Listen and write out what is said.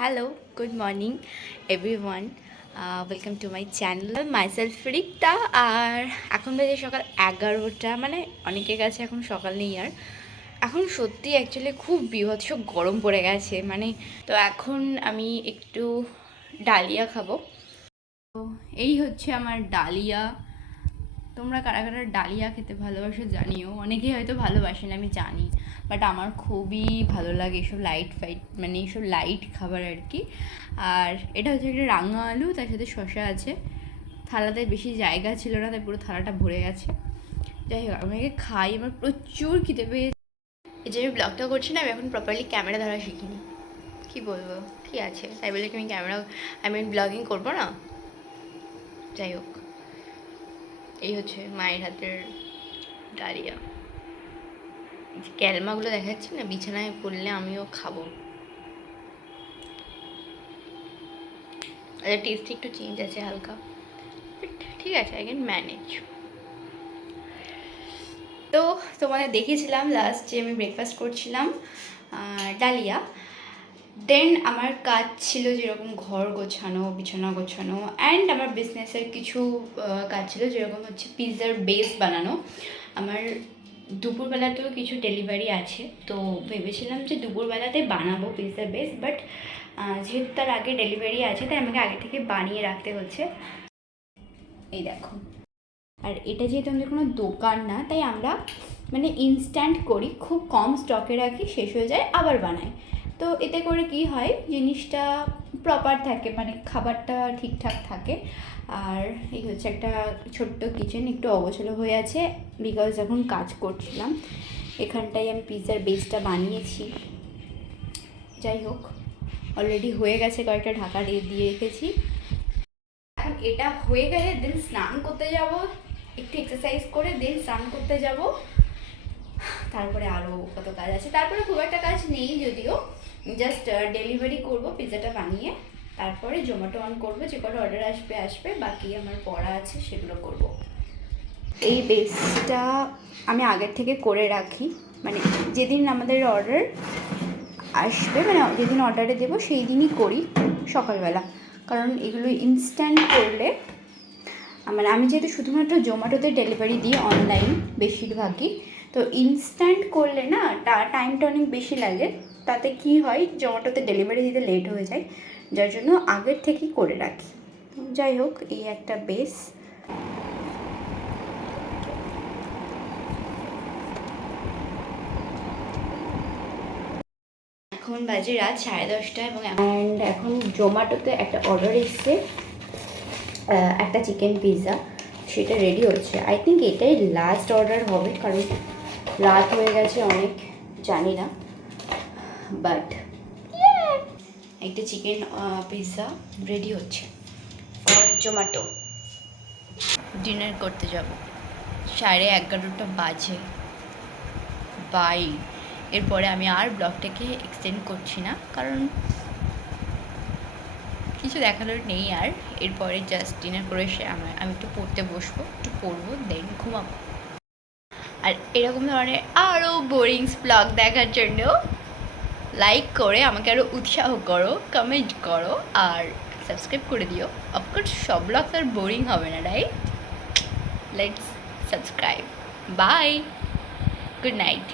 Hello good morning everyone welcome to my channel myself Rikta আর এখন বাজে সকাল এগারোটা। মানে অনেকের কাছে এখন সকাল নেই আর। এখন সত্যি অ্যাকচুয়ালি খুব বিভৎস গরম পড়ে গেছে। মানে তো এখন আমি একটু ডালিয়া খাব। তো এই হচ্ছে আমার ডালিয়া। তোমরা কারা কারা ডালিয়া খেতে ভালোবাসো জানিও। অনেকেই হয়তো ভালোবাসেন, আমি জানি। বাট আমার খুবই ভালো লাগে এসব লাইট ফাইট মানে এইসব লাইট খাবার আর কি। আর এটা হচ্ছে একটা রাঙা আলু, তার সাথে শসা আছে। থালাতে বেশি জায়গা ছিল না, তাই পুরো থালাটা ভরে গেছে। যাই হোক আমাকে খাই, আমার প্রচুর খিদে পেয়ে এই যে আমি ব্লগটা করছি না আমি এখন প্রপারলি ক্যামেরা ধরা শিখিনি। কি বলব? কি আছে? তাই বলে কি আমি ক্যামেরা আই মিন ব্লগিং করব না? যাই হোক। এই হচ্ছে মায়ের হাতের ডালিয়া। ক্যালমাগুলো দেখাচ্ছি না, বিছানায় পড়লে আমিও খাব। আচ্ছা টেস্ট একটু চেঞ্জ আছে হালকা। ঠিক আছে আই ক্যান ম্যানেজ তো তোমাদের দেখেছিলাম লাস্ট যে আমি ব্রেকফাস্ট করছিলাম ডালিয়া। দেন আমার কাজ ছিল যেরকম ঘর গোছানো, বিছানা গোছানো অ্যান্ড আমার বিজনেসের কিছু কাজ ছিল যেরকম হচ্ছে পিৎজার বেস বানানো। আমার দুপুরবেলাতেও কিছু ডেলিভারি আছে, তো ভেবেছিলাম যে দুপুরবেলাতে বানাবো পিৎজার বেস বাট যেহেতু তার আগে ডেলিভারি আছে, তাই আমাকে আগে থেকে বানিয়ে রাখতে হচ্ছে। এই দেখো। আর এটা যেহেতু আমাদের কোনো দোকান না, তাই আমরা মানে ইনস্ট্যান্ট করি, খুব কম স্টকে রাখি, শেষ হয়ে যায়, আবার বানাই। তো এতে করে কি হয়, জিনিসটা প্রপার থাকে মানে খাবারটা ঠিকঠাক থাকে। আর এই হচ্ছে একটা ছোট্ট কিচেন একটু অগোছালো হয়ে আছে। বিকজ যখন কাজ করছিলাম, এখানটায় আমি পিৎজার বেসটা বানিয়েছি। যাই হোক অলরেডি হয়ে গেছে কয়েকটা ঢাকা দিয়ে দিয়ে রেখেছি। এখন এটা হয়ে গেলে দেন স্নান করতে যাব। একটু এক্সারসাইজ করে দেন স্নান করতে যাব। তারপরে আরও কত কাজ আছে। তারপরে খুব একটা কাজ নেই যদিও। জাস্ট ডেলিভারি করব পিৎজাটা বানিয়ে, তারপরে জোম্যাটো অন করব, যে কটা অর্ডার আসবে আসবে, বাকি আমার পড়া আছে, সেগুলো করব। এই বেসটা আমি আগের থেকে করে রাখি। মানে যেদিন আমাদের অর্ডার আসবে মানে যেদিন অর্ডারে দেবো, সেই দিনই করি সকালবেলা। কারণ এগুলো ইনস্ট্যান্ট করলে মানে আমি যেহেতু শুধুমাত্র জোম্যাটোতে ডেলিভারি দিই অনলাইন বেশিরভাগই, তো ইনস্ট্যান্ট করলে না টাইমটা অনেক বেশি লাগে। তাতে কি হয়, জোম্যাটোতে ডেলিভারি দিতে লেট হয়ে যায়, যার জন্য আগের থেকেই করে রাখি। যাই হোক, এই একটা বেস এখন বাজে রাত সাড়ে দশটা এবং অ্যান্ড এখন জোম্যাটোতে একটা অর্ডার এসছে একটা চিকেন পিৎজা সেটা রেডি হচ্ছে। আই থিঙ্ক এটাই লাস্ট অর্ডার হবে, কারণ রাত হয়ে গেছে অনেক, জানি না। বাট একটা চিকেন পিৎজা রেডি হচ্ছে। জোম্যাটো ডিনার করতে যাব। সাড়ে এগারোটা বাজে। বাই এরপরে আমি আর ব্লগটাকে এক্সটেন্ড করছি না, কারণ কিছু দেখানোর নেই আর। এরপরে জাস্ট ডিনার করে এসে আমার আমি একটু পড়তে বসবো, একটু পড়ব দেন ঘুমাবো। আর এরকম ধরনের আরও বোরিংস ব্লগ দেখার জন্য লাইক করে আমাকে আরও উৎসাহ করো কমেন্ট করো আর সাবস্ক্রাইব করে দিও। অফকোর্স সব ব্লগস আর বোরিং হবে না right let's subscribe bye good night